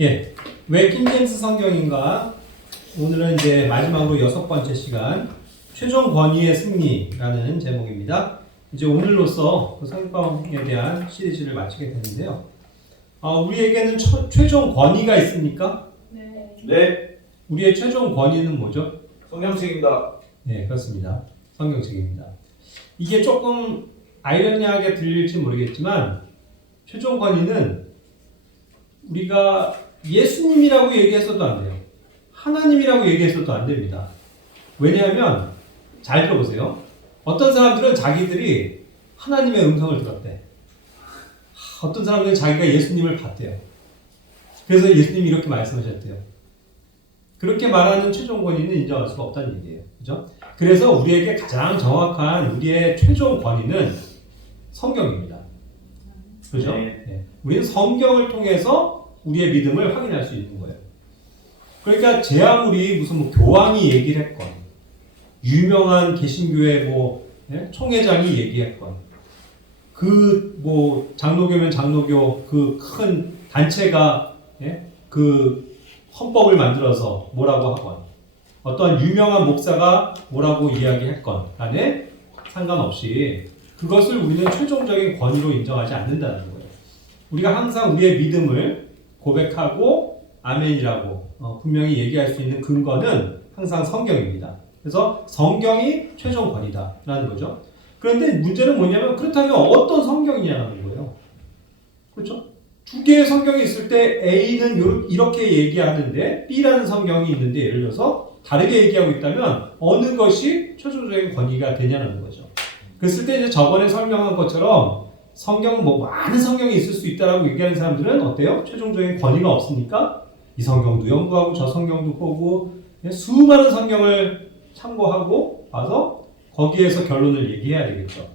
예, 왜 킹제임스 성경인가? 오늘은 이제 마지막으로 6번째 시간 최종 권위의 승리라는 제목입니다. 이제 오늘로써 그 성경에 대한 시리즈를 마치게 되는데요. 우리에게는 최종 권위가 있습니까? 네. 네, 우리의 최종 권위는 뭐죠? 성경책입니다. 네, 그렇습니다. 성경책입니다. 이게 조금 아이러니하게 들릴지 모르겠지만 최종 권위는 우리가 예수님이라고 얘기했어도 안 돼요. 하나님이라고 얘기했어도 안 됩니다. 왜냐하면 잘 들어보세요. 어떤 사람들은 자기들이 하나님의 음성을 들었대. 어떤 사람들은 자기가 예수님을 봤대요. 그래서 예수님이 이렇게 말씀하셨대요. 그렇게 말하는 최종 권위는 인정할 수가 없다는 얘기예요. 그죠? 그래서 우리에게 가장 정확한 우리의 최종 권위는 성경입니다. 그죠? 네. 네. 우리는 성경을 통해서 우리의 믿음을 확인할 수 있는 거예요. 그러니까 제 아무리 무슨 교황이 얘기를 했건, 유명한 개신교회 총회장이 얘기했건, 장로교면 장로교 그 큰 단체가 그 헌법을 만들어서 뭐라고 하건, 어떠한 유명한 목사가 뭐라고 이야기했건 간에 상관없이 그것을 우리는 최종적인 권위로 인정하지 않는다는 거예요. 우리가 항상 우리의 믿음을 고백하고 아멘이라고 분명히 얘기할 수 있는 근거는 항상 성경입니다. 그래서 성경이 최종 권위다라는 거죠. 그런데 문제는 뭐냐면 그렇다면 어떤 성경이냐는 거예요. 그렇죠? 두 개의 성경이 있을 때 A는 이렇게 얘기하는데 B라는 성경이 있는데 예를 들어서 다르게 얘기하고 있다면 어느 것이 최종적인 권위가 되냐는 거죠. 그랬을 때 이제 저번에 설명한 것처럼 성경 많은 성경이 있을 수 있다라고 얘기하는 사람들은 어때요? 최종적인 권위가 없으니까 이 성경도 연구하고 저 성경도 보고 수많은 성경을 참고하고 봐서 거기에서 결론을 얘기해야 되겠죠.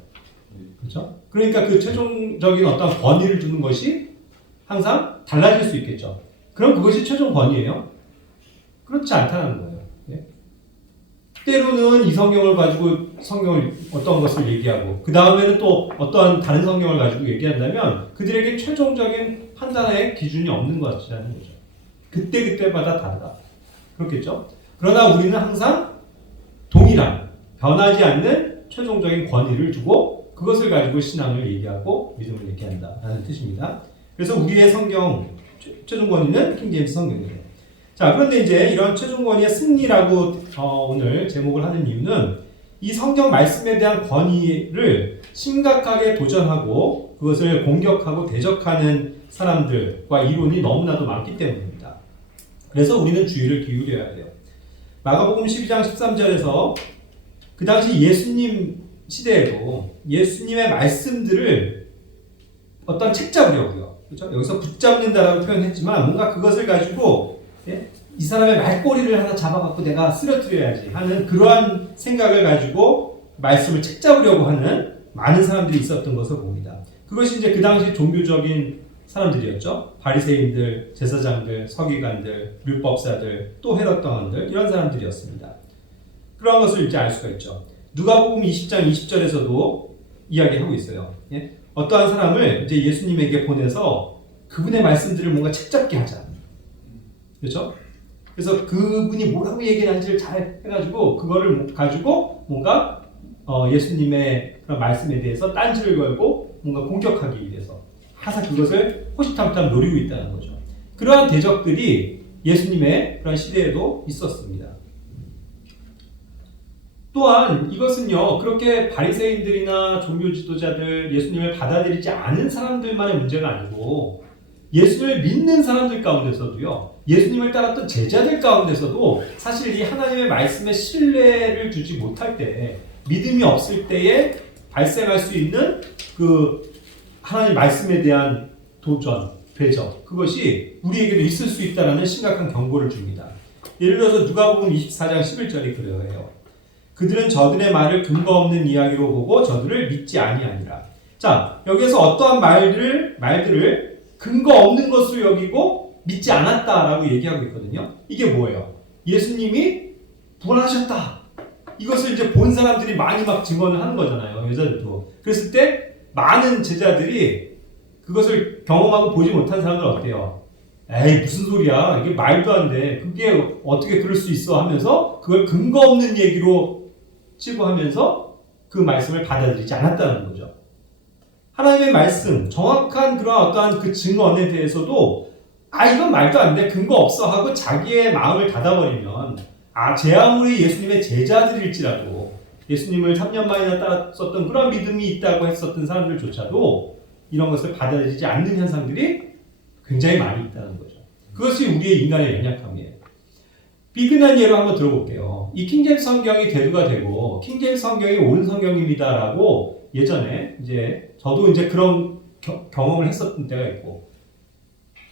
그렇죠? 그러니까 그 최종적인 어떤 권위를 두는 것이 항상 달라질 수 있겠죠. 그럼 그것이 최종 권위예요? 그렇지 않다는 거예요. 때로는 이 성경을 가지고 성경을 어떤 것을 얘기하고 그 다음에는 또 어떠한 다른 성경을 가지고 얘기한다면 그들에게 최종적인 판단의 기준이 없는 것이라는 거죠. 그때그때마다 다르다. 그렇겠죠? 그러나 우리는 항상 동일한 변하지 않는 최종적인 권위를 두고 그것을 가지고 신앙을 얘기하고 믿음을 얘기한다라는 뜻입니다. 그래서 우리의 성경 최종 권위는 킹제임스 성경이에요. 자, 그런데 이제 이런 최종 권위의 승리라고 오늘 제목을 하는 이유는 이 성경 말씀에 대한 권위를 심각하게 도전하고 그것을 공격하고 대적하는 사람들과 이론이 너무나도 많기 때문입니다. 그래서 우리는 주의를 기울여야 돼요. 마가복음 12장 13절에서 그 당시 예수님 시대에도 예수님의 말씀들을 어떤 책 잡으려고요. 그렇죠? 여기서 붙잡는다라고 표현했지만 뭔가 그것을 가지고 이 사람의 말꼬리를 하나 잡아갖고 내가 쓰러뜨려야지 하는 그러한 생각을 가지고 말씀을 책 잡으려고 하는 많은 사람들이 있었던 것을 봅니다. 그것이 이제 그 당시 종교적인 사람들이었죠. 바리새인들, 제사장들, 서기관들, 율법사들, 또 헤롯 당원들 이런 사람들이었습니다. 그런 것을 이제 알 수가 있죠. 누가복음 20장 20절에서도 이야기하고 있어요. 어떠한 사람을 이제 예수님에게 보내서 그분의 말씀들을 뭔가 책잡게 하자. 그렇죠? 그래서 그분이 뭐라고 얘기하는지를 잘 해가지고 그거를 가지고 뭔가 예수님의 그런 말씀에 대해서 딴지를 걸고 뭔가 공격하기 위해서 항상 그것을 호시탐탐 노리고 있다는 거죠. 그러한 대적들이 예수님의 그런 시대에도 있었습니다. 또한 이것은요, 그렇게 바리새인들이나 종교 지도자들, 예수님을 받아들이지 않은 사람들만의 문제가 아니고 예수님을 믿는 사람들 가운데서도요, 예수님을 따랐던 제자들 가운데서도 사실 이 하나님의 말씀에 신뢰를 두지 못할 때, 믿음이 없을 때에 발생할 수 있는 그 하나님 말씀에 대한 도전, 배적, 그것이 우리에게도 있을 수 있다는 심각한 경고를 줍니다. 예를 들어서 누가복음 24장 11절이 그래요. 그들은 저들의 말을 근거 없는 이야기로 보고 저들을 믿지 아니하니라. 자, 여기에서 어떠한 말들을 근거 없는 것으로 여기고 믿지 않았다라고 얘기하고 있거든요. 이게 뭐예요? 예수님이 부활하셨다. 이것을 이제 본 사람들이 많이 막 증언을 하는 거잖아요. 여자들도. 그랬을 때 많은 제자들이 그것을 경험하고 보지 못한 사람들 어때요? 에이 무슨 소리야 이게 말도 안 돼 그게 어떻게 그럴 수 있어 하면서 그걸 근거 없는 얘기로 치부하면서 그 말씀을 받아들이지 않았다는 거죠. 하나님의 말씀 정확한 그런 어떠한 그 증언에 대해서도 이건 말도 안 돼 근거 없어 하고 자기의 마음을 닫아버리면 제 아무리 예수님의 제자들일지라도 예수님을 3년 만이나 따랐었던 그런 믿음이 있다고 했었던 사람들조차도 이런 것을 받아들이지 않는 현상들이 굉장히 많이 있다는 거죠. 그것이 우리의 인간의 연약함이에요. 비근한 예로 한번 들어볼게요. 이 킹제임스 성경이 대두가 되고 킹제임스 성경이 옳은 성경입니다라고 예전에 저도 그런 경험을 했었던 때가 있고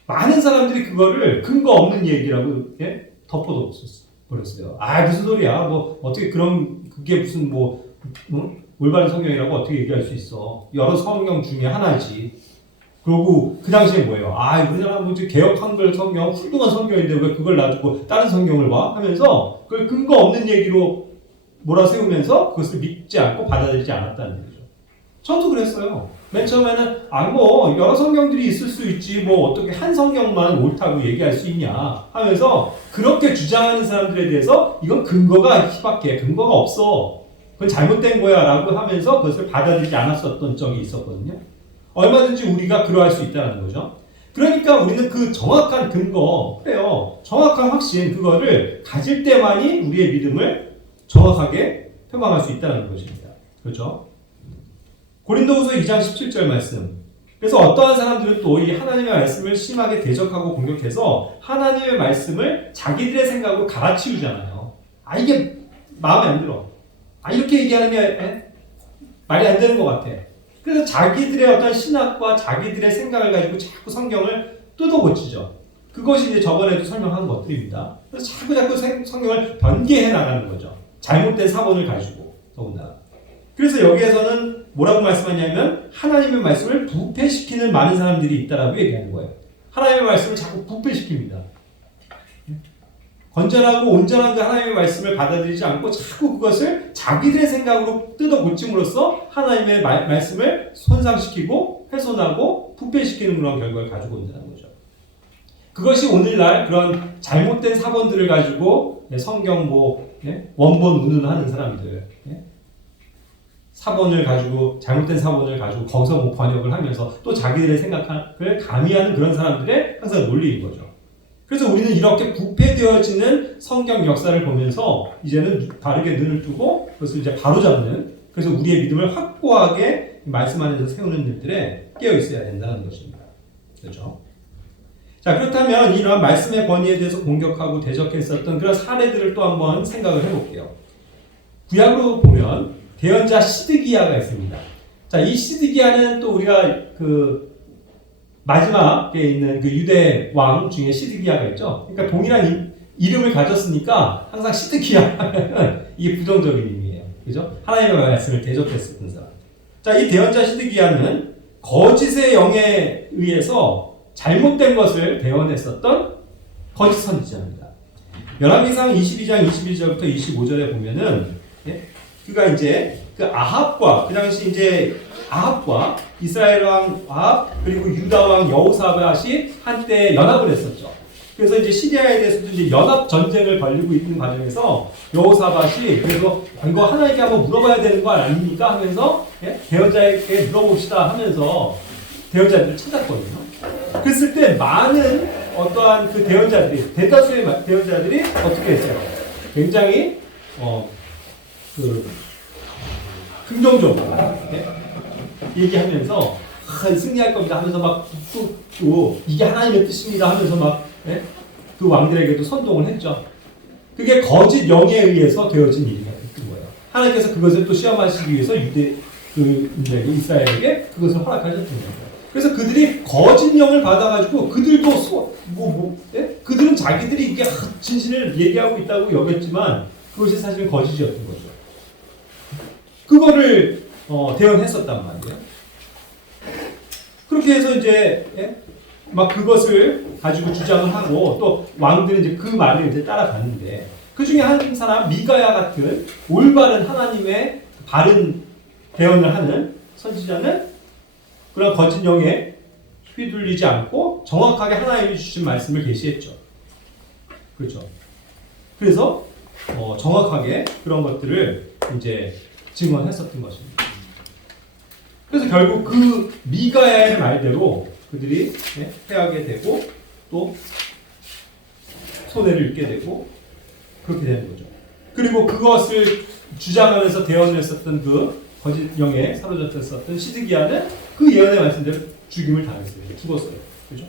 많은 사람들이 그거를 근거 없는 얘기라고 덮어버렸어요. 무슨 소리야? 뭐 어떻게 그게 무슨 올바른 성경이라고 어떻게 얘기할 수 있어? 여러 성경 중에 하나지. 그리고 그 당시에 뭐예요? 우리나라 개혁 한글 성경 훌륭한 성경인데 왜 그걸 놔두고 다른 성경을 봐? 하면서 그걸 근거 없는 얘기로 몰아세우면서 그것을 믿지 않고 받아들이지 않았다는 거죠. 저도 그랬어요. 맨 처음에는 여러 성경들이 있을 수 있지 어떻게 한 성경만 옳다고 얘기할 수 있냐 하면서 그렇게 주장하는 사람들에 대해서 이건 근거가 희박해. 근거가 없어. 그건 잘못된 거야 라고 하면서 그것을 받아들이지 않았었던 적이 있었거든요. 얼마든지 우리가 그러할 수 있다는 거죠. 그러니까 우리는 그 정확한 근거, 정확한 확신, 그거를 가질 때만이 우리의 믿음을 정확하게 표방할 수 있다는 것입니다. 그렇죠? 고린도후서 2장 17절 말씀. 그래서 어떠한 사람들은 또 이 하나님의 말씀을 심하게 대적하고 공격해서 하나님의 말씀을 자기들의 생각으로 갈아치우잖아요. 이게 마음에 안 들어. 이렇게 얘기하는 게 말이 안 되는 것 같아. 그래서 자기들의 어떤 신학과 자기들의 생각을 가지고 자꾸 성경을 뜯어고치죠. 그것이 저번에도 설명한 것들입니다. 그래서 자꾸 성경을 변개해 나가는 거죠. 잘못된 사본을 가지고 더군다나. 그래서 여기에서는 뭐라고 말씀하냐면 하나님의 말씀을 부패시키는 많은 사람들이 있다라고 얘기하는 거예요. 하나님의 말씀을 자꾸 부패시킵니다. 건전하고 온전한 그 하나님의 말씀을 받아들이지 않고 자꾸 그것을 자기들의 생각으로 뜯어고침으로써 하나님의 말씀을 손상시키고 훼손하고 부패시키는 그런 결과를 가지고 온다는 거죠. 그것이 오늘날 그런 잘못된 사본들을 가지고 성경 원본 운운하는 사람들 사본을 가지고 잘못된 사본을 가지고 거기서 번역을 하면서 또 자기들의 생각을 가미하는 그런 사람들의 항상 논리인 거죠. 그래서 우리는 이렇게 부패되어지는 성경 역사를 보면서 이제는 바르게 눈을 뜨고 그것을 바로잡는 그래서 우리의 믿음을 확고하게 말씀 안에서 세우는 일들에 깨어 있어야 된다는 것입니다. 그렇죠? 자, 그렇다면 이러한 말씀의 권위에 대해서 공격하고 대적했었던 그런 사례들을 또 한번 생각을 해볼게요. 구약으로 보면 대언자 시드기야가 있습니다. 자, 이 시드기야는 또 우리가 마지막에 있는 그 유대 왕 중에 시드기야가 있죠. 그러니까 동일한 이름을 가졌으니까 항상 시드기야 하면 이게 부정적인 의미예요. 그죠? 하나님의 말씀을 대적했었던 사람. 자, 이 대언자 시드기야는 거짓의 영에 의해서 잘못된 것을 대언했었던 거짓 선지자입니다. 열왕기상 22장 21절부터 25절에 보면은 그가 그 아합과 그 당시 아합과 이스라엘 왕 아합 그리고 유다 왕 여호사밧이 한때 연합을 했었죠. 그래서 시리아에 대해서도 연합 전쟁을 벌이고 있는 과정에서 여호사밧이 그래서 이거 하나님께 한번 물어봐야 되는 거 아닙니까 하면서 대언자에게 물어봅시다 하면서 대언자들을 찾았거든요. 그랬을 때 많은 어떠한 그 대언자들이 대다수의 대언자들이 어떻게 했어요? 굉장히 긍정적으로 얘기하면서 승리할 겁니다 하면서 또 이게 하나님의 뜻입니다 하면서 그 왕들에게도 선동을 했죠. 그게 거짓 영에 의해서 되어진 일이 됐던 거예요. 하나님께서 그것을 또 시험하시기 위해서 이스라엘에게 그것을 허락하셨던 거예요. 그래서 그들이 거짓 영을 받아가지고 그들도 그들은 자기들이 이게 진실을 얘기하고 있다고 여겼지만 그것이 사실 거짓이었던 거죠. 그거를 대언했었단 말이에요. 그렇게 해서 그것을 가지고 주장을 하고 또 왕들은 그 말을 따라갔는데 그 중에 한 사람 미가야 같은 올바른 하나님의 바른 대언을 하는 선지자는 그런 거짓 영에 휘둘리지 않고 정확하게 하나님이 주신 말씀을 계시했죠. 그렇죠. 그래서 정확하게 그런 것들을 이제 증언했었던 것입니다. 그래서 결국 그 미가야의 말대로 그들이 패하게 되고 또 손해를 입게 되고 그렇게 되는 거죠. 그리고 그것을 주장하면서 대언을 했었던 그 거짓 영에 사로잡혔었던 시드기야는 그 예언의 말씀대로 죽임을 당했어요. 죽었어요. 그죠?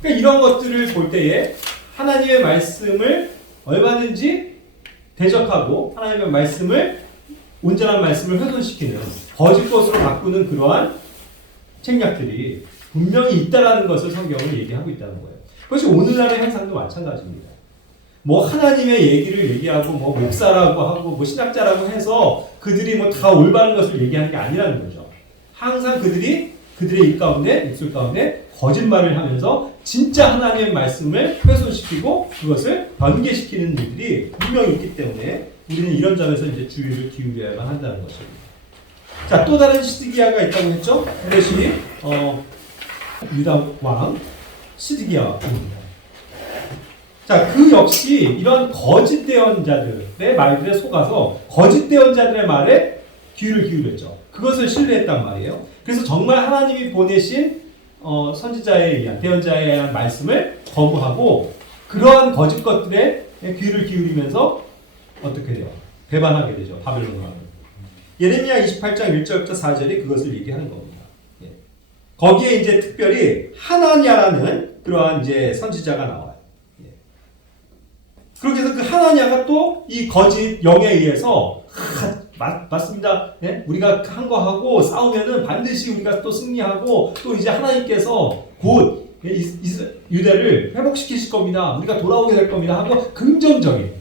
그러니까 이런 것들을 볼 때에 하나님의 말씀을 얼마든지 대적하고 하나님의 말씀을 온전한 말씀을 훼손시키는 거짓 것으로 바꾸는 그러한 책략들이 분명히 있다라는 것을 성경은 얘기하고 있다는 거예요. 그것이 오늘날의 현상도 마찬가지입니다. 뭐 하나님의 얘기를 얘기하고 뭐 목사라고 하고 뭐 신학자라고 해서 그들이 뭐 다 올바른 것을 얘기하는 게 아니라는 거죠. 항상 그들이 그들의 입 가운데 입술 가운데 거짓말을 하면서 진짜 하나님의 말씀을 훼손시키고 그것을 변개시키는 일들이 분명히 있기 때문에 우리는 이런 점에서 이제 주의를 기울여야만 한다는 것입니다. 자, 또 다른 시드기야가 있다고 했죠. 그것이 유다 왕 시드기야입니다. 자, 그 역시 이런 거짓 대언자들의 말들에 속아서 거짓 대언자들의 말에 귀를 기울였죠. 그것을 신뢰했단 말이에요. 그래서 정말 하나님이 보내신 선지자에 의한 대언자에 의한 말씀을 거부하고 그러한 거짓 것들에 귀를 기울이면서 어떻게 돼요? 배반하게 되죠. 바벨론 왕은. 예레미야 28장 1절부터 4절이 그것을 얘기하는 겁니다. 예. 거기에 이제 특별히 하나냐라는 그러한 이제 선지자가 나와요. 예. 그렇게 해서 그 하나냐가 또 이 거짓 영에 의해서 맞습니다. 예? 우리가 한 거 하고 싸우면은 반드시 우리가 또 승리하고 또 이제 하나님께서 곧 유대를 회복시키실 겁니다. 우리가 돌아오게 될 겁니다. 하고 긍정적인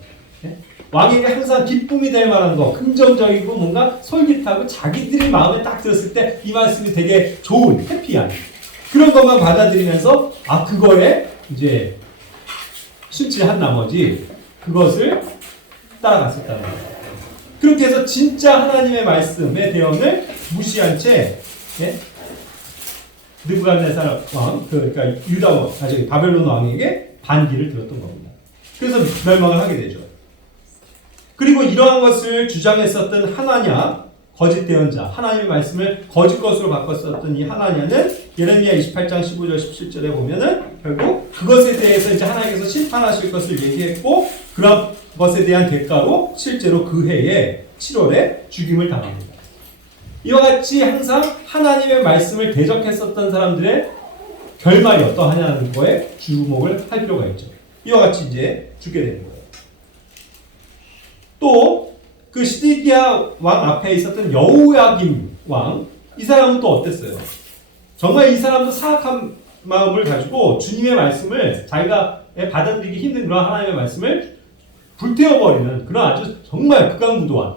왕에게 항상 기쁨이 될 만한 거, 긍정적이고 뭔가 솔깃하고 자기들이 마음에 딱 들었을 때 이 말씀이 되게 좋은, 해피한 그런 것만 받아들이면서 그거에 이제 순치한 나머지 그것을 따라갔었다는 거예요. 그렇게 해서 진짜 하나님의 말씀의 대언을 무시한 채 느부갓네살 왕, 그러니까 유다 왕, 바벨론 왕에게 반기를 들었던 겁니다. 그래서 멸망을 하게 되죠. 그리고 이러한 것을 주장했었던 하나냐, 거짓 대언자, 하나님의 말씀을 거짓 것으로 바꿨었던 이 하나냐는 예레미야 28장 15절 17절에 보면은 결국 그것에 대해서 이제 하나님께서 심판하실 것을 얘기했고 그런 것에 대한 대가로 실제로 그 해에 7월에 죽임을 당합니다. 이와 같이 항상 하나님의 말씀을 대적했었던 사람들의 결말이 어떠하냐는 거에 주목을 할 필요가 있죠. 이와 같이 이제 죽게 되는 거예요. 또 그 시드기야 왕 앞에 있었던 여호야김 왕, 이 사람은 또 어땠어요? 정말 이 사람도 사악한 마음을 가지고 주님의 말씀을 자기가 받아들이기 힘든 그런 하나님의 말씀을 불태워버리는 그런 아주 정말 극악무도한,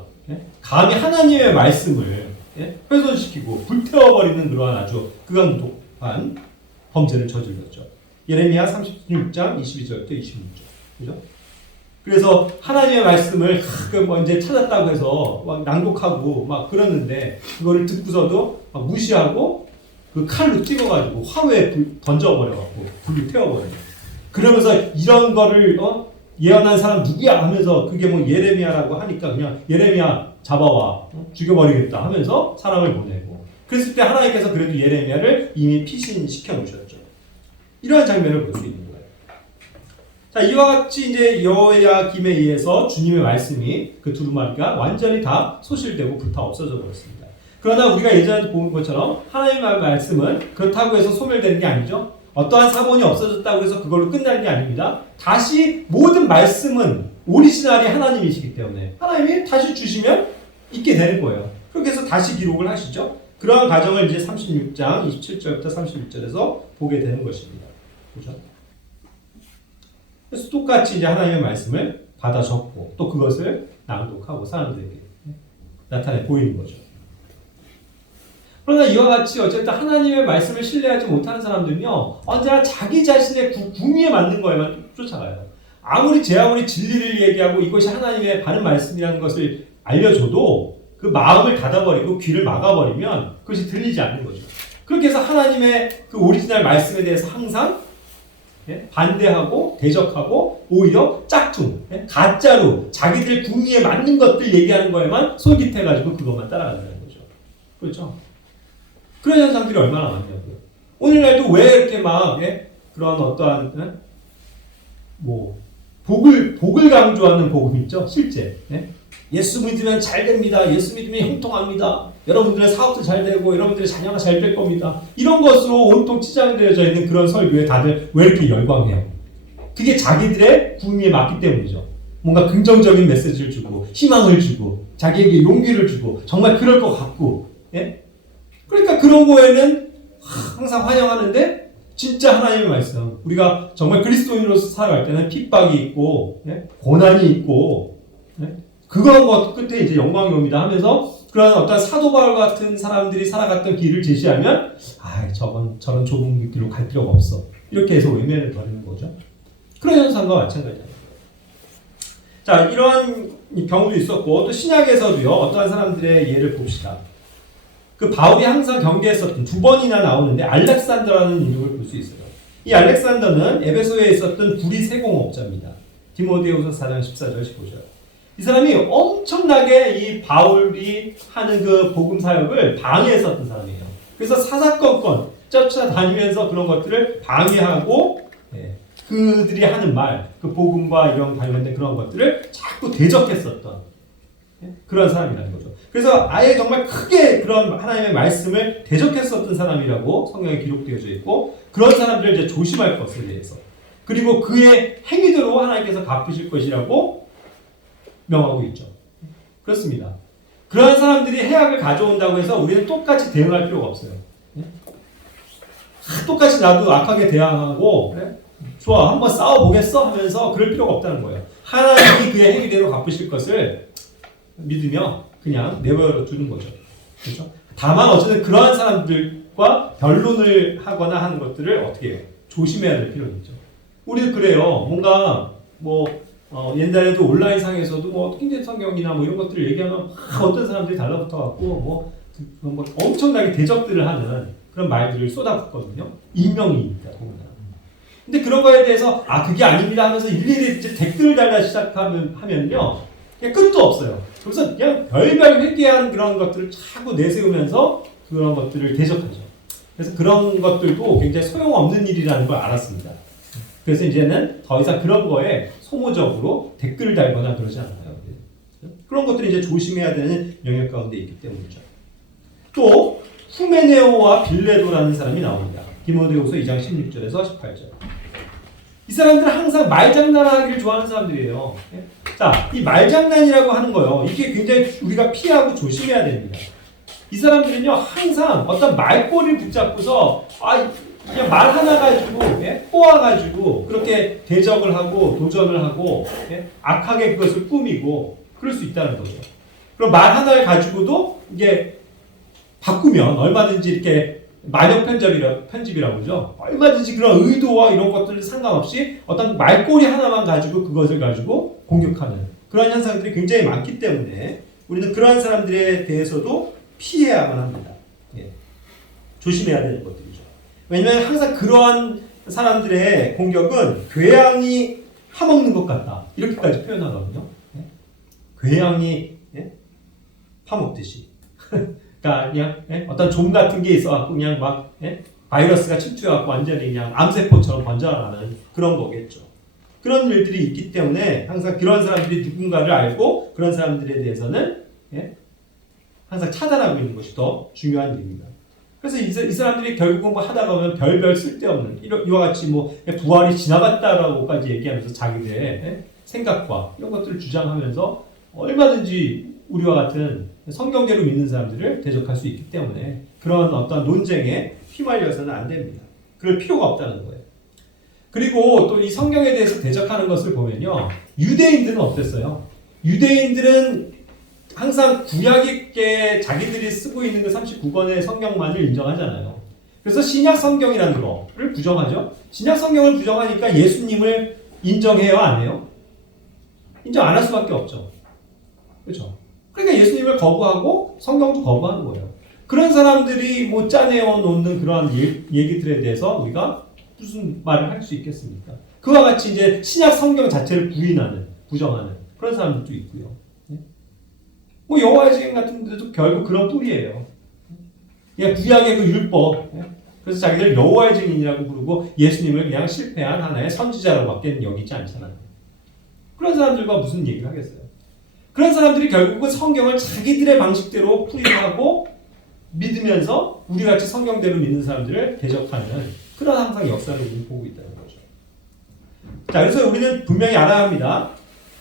감히 하나님의 말씀을 훼손시키고 불태워버리는 그러한 아주 극악무도한 범죄를 저질렀죠. 예레미야 36장 22절부터 26절. 그죠? 그래서 하나님의 말씀을 이제 찾았다고 해서 막 낭독하고 막 그러는데 그거를 듣고서도 막 무시하고 그 칼로 찍어가지고 화로에 던져버려갖고 불을 태워버려요. 그러면서 이런 거를 예언한 사람 누구야 하면서 그게 뭐 예레미야라고 하니까 그냥 예레미야 잡아와 죽여버리겠다 하면서 사람을 보내고 그랬을 때 하나님께서 그래도 예레미야를 이미 피신시켜 놓으셨죠. 이러한 장면을 볼 수 있는 거예요. 자, 이와 같이 이제 여호야김에 의해서 주님의 말씀이 그 두루마리가 완전히 다 소실되고 불타 없어져 버렸습니다. 그러나 우리가 예전에 본 것처럼 하나님의 말씀은 그렇다고 해서 소멸되는 게 아니죠. 어떠한 사본이 없어졌다고 해서 그걸로 끝나는 게 아닙니다. 다시 모든 말씀은 오리지널이 하나님이시기 때문에 하나님이 다시 주시면 있게 되는 거예요. 그렇게 해서 다시 기록을 하시죠. 그러한 과정을 이제 36장 27절부터 31절에서 보게 되는 것입니다. 그렇죠? 그래서 똑같이 이제 하나님의 말씀을 받아 적고 또 그것을 낭독하고 사람들에게 나타내 보이는 거죠. 그러나 이와 같이 어쨌든 하나님의 말씀을 신뢰하지 못하는 사람들은요, 언제나 자기 자신의 구미에 맞는 거에만 쫓아가요. 아무리 진리를 얘기하고 이것이 하나님의 바른 말씀이라는 것을 알려줘도 그 마음을 닫아버리고 귀를 막아버리면 그것이 들리지 않는 거죠. 그렇게 해서 하나님의 그 오리지널 말씀에 대해서 항상 반대하고 대적하고 오히려 짝퉁, 가짜로 자기들 구미에 맞는 것들 얘기하는 거에만 솔깃해가지고 그것만 따라간다는 거죠. 그렇죠? 그런 현상들이 얼마나 많냐고요. 오늘날도 왜 이렇게 막 그런 어떠한 복을 강조하는 복음 있죠? 실제 예수 믿으면 잘 됩니다. 예수 믿으면 형통합니다. 여러분들의 사업도 잘 되고 여러분들의 자녀가 잘 될 겁니다. 이런 것으로 온통 치장되어져 있는 그런 설교에 다들 왜 이렇게 열광해요? 그게 자기들의 구미에 맞기 때문이죠. 뭔가 긍정적인 메시지를 주고 희망을 주고 자기에게 용기를 주고 정말 그럴 것 같고 그러니까 그런 거에는 항상 환영하는데 진짜 하나님의 말씀 우리가 정말 그리스도인으로서 살아갈 때는 핍박이 있고 고난이 있고 그런 것 끝에 이제 영광이 옵니다 하면서 그런 어떤 사도 바울 같은 사람들이 살아갔던 길을 제시하면 저런 좁은 길로 갈 필요가 없어. 이렇게 해서 외면을 버리는 거죠. 그런 현상과 마찬가지예요. 자, 이러한 경우도 있었고 또 신약에서도요. 어떠한 사람들의 예를 봅시다. 그 바울이 항상 경계했었던 두 번이나 나오는데 알렉산더라는 이름을 볼 수 있어요. 이 알렉산더는 에베소에 있었던 구리 세공업자입니다. 디모데후서 4장 14절 15절. 이 사람이 엄청나게 이 바울이 하는 그 복음 사역을 방해했었던 사람이에요. 그래서 사사건건 쫓아다니면서 그런 것들을 방해하고 그들이 하는 말, 그 복음과 이런 관련된 그런 것들을 자꾸 대적했었던 그런 사람이라는 거죠. 그래서 아예 정말 크게 그런 하나님의 말씀을 대적했었던 사람이라고 성경에 기록되어져 있고 그런 사람들을 이제 조심할 것에 대해서 그리고 그의 행위대로 하나님께서 갚으실 것이라고 명하고 있죠. 그렇습니다. 그러한 사람들이 해악을 가져온다고 해서 우리는 똑같이 대응할 필요가 없어요. 똑같이 나도 악하게 대항하고 좋아 한번 싸워보겠어 하면서 그럴 필요가 없다는 거예요. 하나님이 그의 행위대로 갚으실 것을 믿으며 그냥 내버려 두는 거죠. 그렇죠? 다만 어쨌든 그러한 사람들과 변론을 하거나 하는 것들을 어떻게 해요? 조심해야 될 필요는 있죠. 우리도 그래요. 뭔가 옛날에도 온라인상에서도 킹제임 성경이나 이런 것들을 얘기하면 막 어떤 사람들이 달라붙어갖고 엄청나게 대적들을 하는 그런 말들을 쏟아붓거든요. 익명이니까 더구나. 근데 그런 거에 대해서 그게 아닙니다 하면서 일일이 이제 댓글을 달다 시작하면요 그냥 끝도 없어요. 그래서 그냥 별별 회개한 그런 것들을 자꾸 내세우면서 그런 것들을 대적하죠. 그래서 그런 것들도 굉장히 소용없는 일이라는 걸 알았습니다. 그래서 이제는 더 이상 그런 거에 소모적으로 댓글을 달거나 그러지 않아요. 그런 것들이 이제 조심해야 되는 영역 가운데 있기 때문이죠. 또 후메네오와 빌레도라는 사람이 나옵니다. 디모데후서 2장 16절에서 18절. 이 사람들은 항상 말장난하기를 좋아하는 사람들이에요. 자, 이 말장난이라고 하는 거요. 이게 굉장히 우리가 피하고 조심해야 됩니다. 이 사람들은요, 항상 어떤 말꼬리를 붙잡고서, 그냥 말 하나 가지고, 꼬아가지고, 그렇게 대적을 하고, 도전을 하고, 악하게 그것을 꾸미고, 그럴 수 있다는 거죠. 그럼 말 하나를 가지고도, 이게, 바꾸면 얼마든지 이렇게, 만역 편집이라고 그러죠. 얼마든지 그런 의도와 이런 것들 상관없이 어떤 말꼬리 하나만 가지고 그것을 가지고 공격하는 그런 현상들이 굉장히 많기 때문에 우리는 그러한 사람들에 대해서도 피해야만 합니다. 조심해야 되는 것들이죠. 왜냐하면 항상 그러한 사람들의 공격은 괴양이 파먹는 것 같다. 이렇게까지 표현하거든요. 괴양이 파먹듯이. 그러니까 그냥 어떤 좀 같은 게 있어갖고 그냥 막 바이러스가 침투해갖고 완전히 그냥 암세포처럼 번져나가는 그런 거겠죠. 그런 일들이 있기 때문에 항상 그런 사람들이 누군가를 알고 그런 사람들에 대해서는 항상 차단하고 있는 것이 더 중요한 일입니다. 그래서 이 사람들이 결국 하다가 보면 별별 쓸데없는 이와 같이 부활이 지나갔다라고까지 얘기하면서 자기들의 생각과 이런 것들을 주장하면서 얼마든지 우리와 같은 성경대로 믿는 사람들을 대적할 수 있기 때문에 그런 어떤 논쟁에 휘말려서는 안 됩니다. 그럴 필요가 없다는 거예요. 그리고 또 이 성경에 대해서 대적하는 것을 보면요. 유대인들은 어땠어요? 유대인들은 항상 구약에 자기들이 쓰고 있는 그 39권의 성경만을 인정하잖아요. 그래서 신약 성경이라는 거를 부정하죠. 신약 성경을 부정하니까 예수님을 인정해요, 안 해요? 인정 안 할 수밖에 없죠. 그렇죠? 그러니까 예수님을 거부하고 성경도 거부하는 거예요. 그런 사람들이 뭐 짜내어 놓는 그러한 얘기들에 대해서 우리가 무슨 말을 할 수 있겠습니까? 그와 같이 이제 신약 성경 자체를 부인하는, 부정하는 그런 사람들도 있고요. 뭐 여호와의 증인 같은 데도 결국 그런 뿌리예요. 그냥 구약의 그 율법. 그래서 자기들 여호와의 증인이라고 부르고 예수님을 그냥 실패한 하나의 선지자라고밖에 여기지 않잖아요. 그런 사람들과 무슨 얘기를 하겠어요? 그런 사람들이 결국은 성경을 자기들의 방식대로 풀이하고 믿으면서 우리같이 성경대로 믿는 사람들을 대적하는 그런 항상 역사를 우리는 보고 있다는 거죠. 자, 그래서 우리는 분명히 알아야 합니다.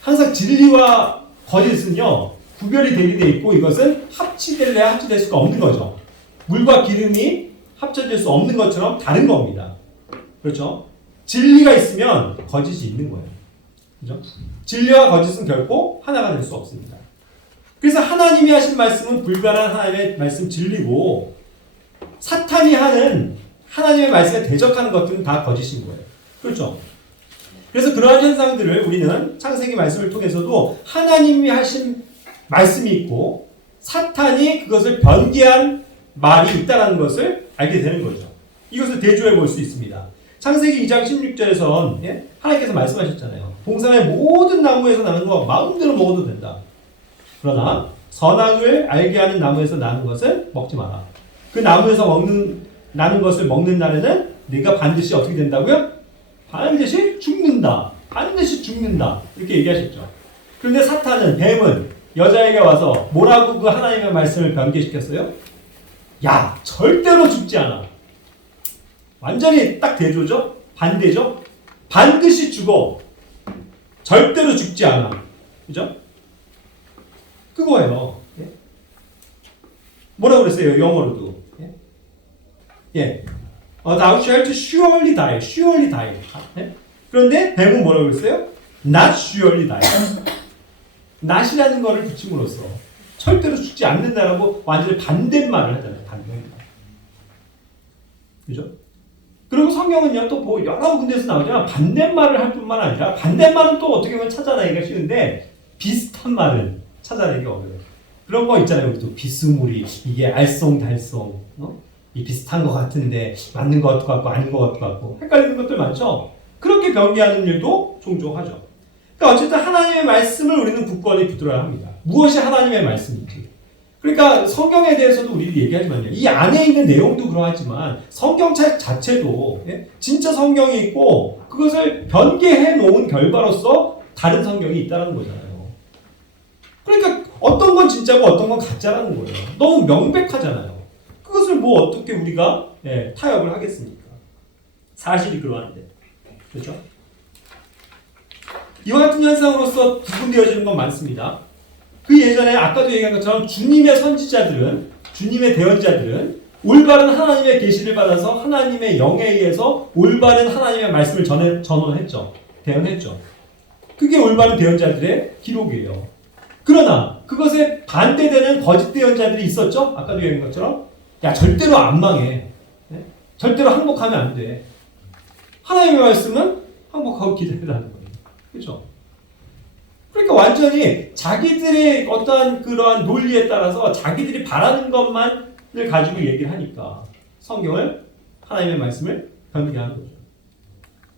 항상 진리와 거짓은요, 구별이 되게 돼 있고 이것은 합치될래야 합치될 수가 없는 거죠. 물과 기름이 합쳐질 수 없는 것처럼 다른 겁니다. 그렇죠? 진리가 있으면 거짓이 있는 거예요. 그렇죠? 진리와 거짓은 결코 하나가 될 수 없습니다. 그래서 하나님이 하신 말씀은 불변한 하나님의 말씀 진리고 사탄이 하는 하나님의 말씀에 대적하는 것들은 다 거짓인 거예요. 그렇죠? 그래서 그러한 현상들을 우리는 창세기 말씀을 통해서도 하나님이 하신 말씀이 있고 사탄이 그것을 변개한 말이 있다는 것을 알게 되는 거죠. 이것을 대조해 볼 수 있습니다. 창세기 2장 16절에선 하나님께서 말씀하셨잖아요. 동산의 모든 나무에서 나는 거 마음대로 먹어도 된다. 그러나 선악을 알게 하는 나무에서 나는 것을 먹지 마라. 그 나무에서 나는 것을 먹는 날에는 네가 반드시 어떻게 된다고요? 반드시 죽는다. 반드시 죽는다. 이렇게 얘기하셨죠. 그런데 사탄은, 뱀은 여자에게 와서 뭐라고 그 하나님의 말씀을 변개시켰어요? 야, 절대로 죽지 않아. 완전히 딱 대조죠? 반대죠? 반드시 죽어. 절대로 죽지 않아. 그죠? 그거예요. 예? 뭐라고 그랬어요? 영어로도. 예. Thou shalt surely die. Surely die. 예? 그런데 뱀은 뭐라고 그랬어요? Not surely die. not이라는 거를 붙임으로써 절대로 죽지 않는다라고 완전히 반대말을 하잖아요. 반대말. 그죠? 그리고 성경은요, 또 뭐 여러 군데에서 나오지만 반대말을 할 뿐만 아니라 반대말은 또 어떻게 보면 찾아내기가 쉬운데 비슷한 말은 찾아내기 어려워요. 그런 거 있잖아요. 또 비스무리, 이게 알쏭달쏭, 이 비슷한 것 같은데 맞는 것 같고 아닌 것 같고 헷갈리는 것들 많죠? 그렇게 변개하는 일도 종종 하죠. 그러니까 어쨌든 하나님의 말씀을 우리는 굳건히 붙들어야 합니다. 무엇이 하나님의 말씀인지. 그러니까 성경에 대해서도 우리가 얘기하지만요. 이 안에 있는 내용도 그러하지만 성경 자체도 진짜 성경이 있고 그것을 변개해 놓은 결과로서 다른 성경이 있다는 거잖아요. 그러니까 어떤 건 진짜고 어떤 건 가짜라는 거예요. 너무 명백하잖아요. 그것을 뭐 어떻게 우리가 타협을 하겠습니까? 사실이 그러한데. 그렇죠? 이와 같은 현상으로서 구분되어지는 건 많습니다. 그 예전에 아까도 얘기한 것처럼 주님의 선지자들은, 주님의 대언자들은 올바른 하나님의 계시를 받아서 하나님의 영에 의해서 올바른 하나님의 말씀을 전언했죠. 대언했죠. 그게 올바른 대언자들의 기록이에요. 그러나 그것에 반대되는 거짓 대언자들이 있었죠. 아까도 얘기한 것처럼 야, 절대로 안 망해. 절대로 항복하면 안 돼. 하나님의 말씀은 항복하고 기다리라는 거예요. 그렇죠? 그러니까 완전히 자기들의 어떠한 그러한 논리에 따라서 자기들이 바라는 것만을 가지고 얘기를 하니까 성경을, 하나님의 말씀을 변개하는 거죠.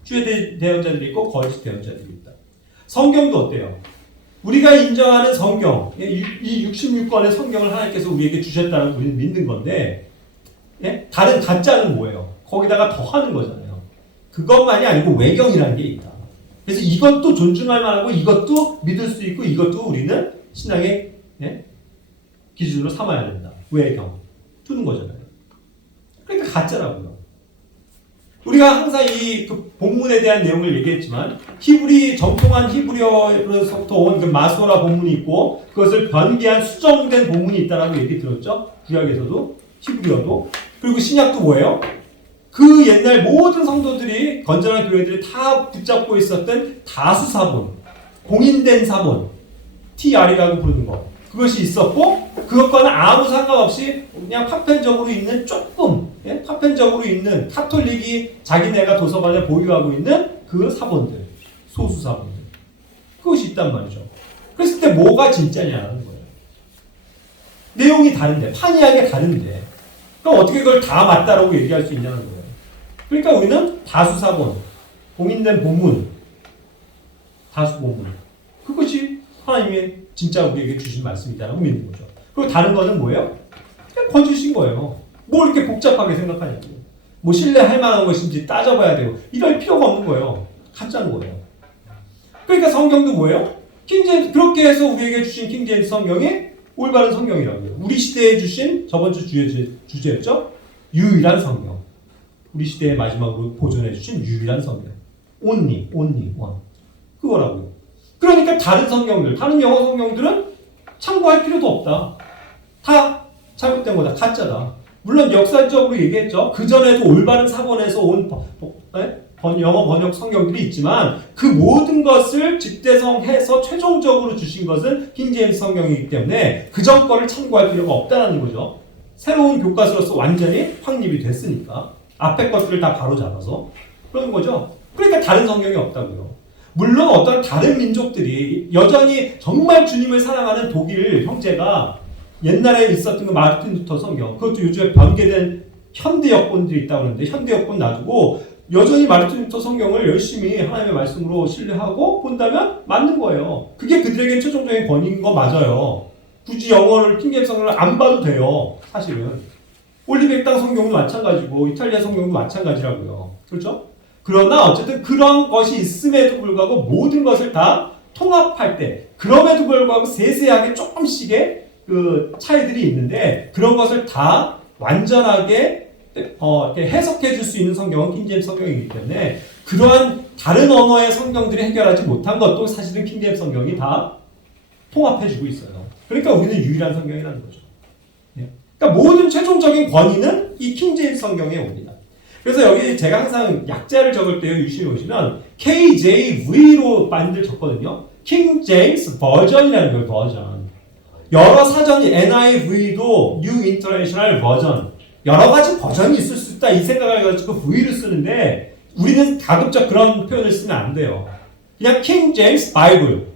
주의 대언자들이 있고 거짓 대언자들이 있다. 성경도 어때요? 우리가 인정하는 성경, 이 66권의 성경을 하나님께서 우리에게 주셨다는 우리는 믿는 건데 다른 가짜는 뭐예요? 거기다가 더 하는 거잖아요. 그것만이 아니고 외경이라는 게 있다. 그래서 이것도 존중할 만하고 이것도 믿을 수 있고 이것도 우리는 신앙의 기준으로 삼아야 된다. 외경. 두는 거잖아요. 그러니까 가짜라고요. 우리가 항상 이 그 본문에 대한 내용을 얘기했지만 정통한 히브리어로서부터 온 그 마소라 본문이 있고 그것을 변개한 수정된 본문이 있다라고 얘기 들었죠. 구약에서도 히브리어도. 그리고 신약도 뭐예요? 그 옛날 모든 성도들이 건전한 교회들이 다 붙잡고 있었던 다수사본, 공인된 사본, TR이라고 부르는 것. 그것이 있었고 그것과는 아무 상관없이 그냥 파편적으로 있는 파편적으로 있는 카톨릭이 자기네가 도서관에 보유하고 있는 그 사본들, 소수 사본들. 그것이 있단 말이죠. 그랬을 때 뭐가 진짜냐는 거예요. 내용이 다른데, 판이하게 다른데. 그럼 어떻게 그걸 다 맞다라고 얘기할 수 있냐는 거예요. 그러니까 우리는 다수사본, 봉인된 본문, 다수본문. 그것이 하나님의 진짜 우리에게 주신 말씀이다라고 믿는 거죠. 그리고 다른 거는 뭐예요? 그냥 건주신 거예요. 뭘 이렇게 복잡하게 생각하냐고. 뭐 신뢰할 만한 것인지 따져봐야 되고 이럴 필요가 없는 거예요. 가짜인 거예요. 그러니까 성경도 뭐예요? 킹제임스, 그렇게 해서 우리에게 주신 킹제임스 성경이 올바른 성경이라고요. 우리 시대에 주신 저번 주 주제였죠? 유일한 성경. 우리 시대의 마지막으로 보존해 주신 유일한 성경. only one. 그거라고요. 그러니까 다른 성경들, 다른 영어 성경들은 참고할 필요도 없다. 다 잘못된 거다. 가짜다. 물론 역사적으로 얘기했죠. 그전에도 올바른 사본에서 온 영어 번역 성경들이 있지만 그 모든 것을 직대성해서 최종적으로 주신 것은 킹제임스 성경이기 때문에 그전 거를 참고할 필요가 없다는 거죠. 새로운 교과서로서 완전히 확립이 됐으니까 앞에 것들을 다 바로잡아서 그런 거죠. 그러니까 다른 성경이 없다고요. 물론 어떤 다른 민족들이 여전히 정말 주님을 사랑하는 독일 형제가 옛날에 있었던 그 마르틴 루터 성경, 그것도 요즘에 변개된 현대 여권들이 있다고 하는데 현대 여권 놔두고 여전히 마르틴 루터 성경을 열심히 하나님의 말씀으로 신뢰하고 본다면 맞는 거예요. 그게 그들에게 최종적인 권위인 거 맞아요. 굳이 영어를 킹제임스 성경을 안 봐도 돼요. 사실은. 올리백당 성경도 마찬가지고 이탈리아 성경도 마찬가지라고요. 그렇죠? 그러나 어쨌든 그런 것이 있음에도 불구하고 모든 것을 다 통합할 때 그럼에도 불구하고 세세하게 조금씩의 그 차이들이 있는데 그런 것을 다 완전하게 이렇게 해석해 줄 수 있는 성경은 킹제임스 성경이기 때문에 그러한 다른 언어의 성경들이 해결하지 못한 것도 사실은 킹제임스 성경이 다 통합해 주고 있어요. 그러니까 우리는 유일한 성경이라는 거죠. 그러니까 모든 최종적인 권위는 이 킹제임스 성경에 옵니다. 그래서 여기 제가 항상 약자를 적을 때 유심히 보시면 KJV로 많이들 적거든요. 킹제임스 버전이라는 거예요. 버전. 여러 사전이 NIV도 New International 버전 여러 가지 버전이 있을 수 있다 이 생각을 가지고 V를 쓰는데 우리는 가급적 그런 표현을 쓰면 안 돼요. 그냥 King James Bible,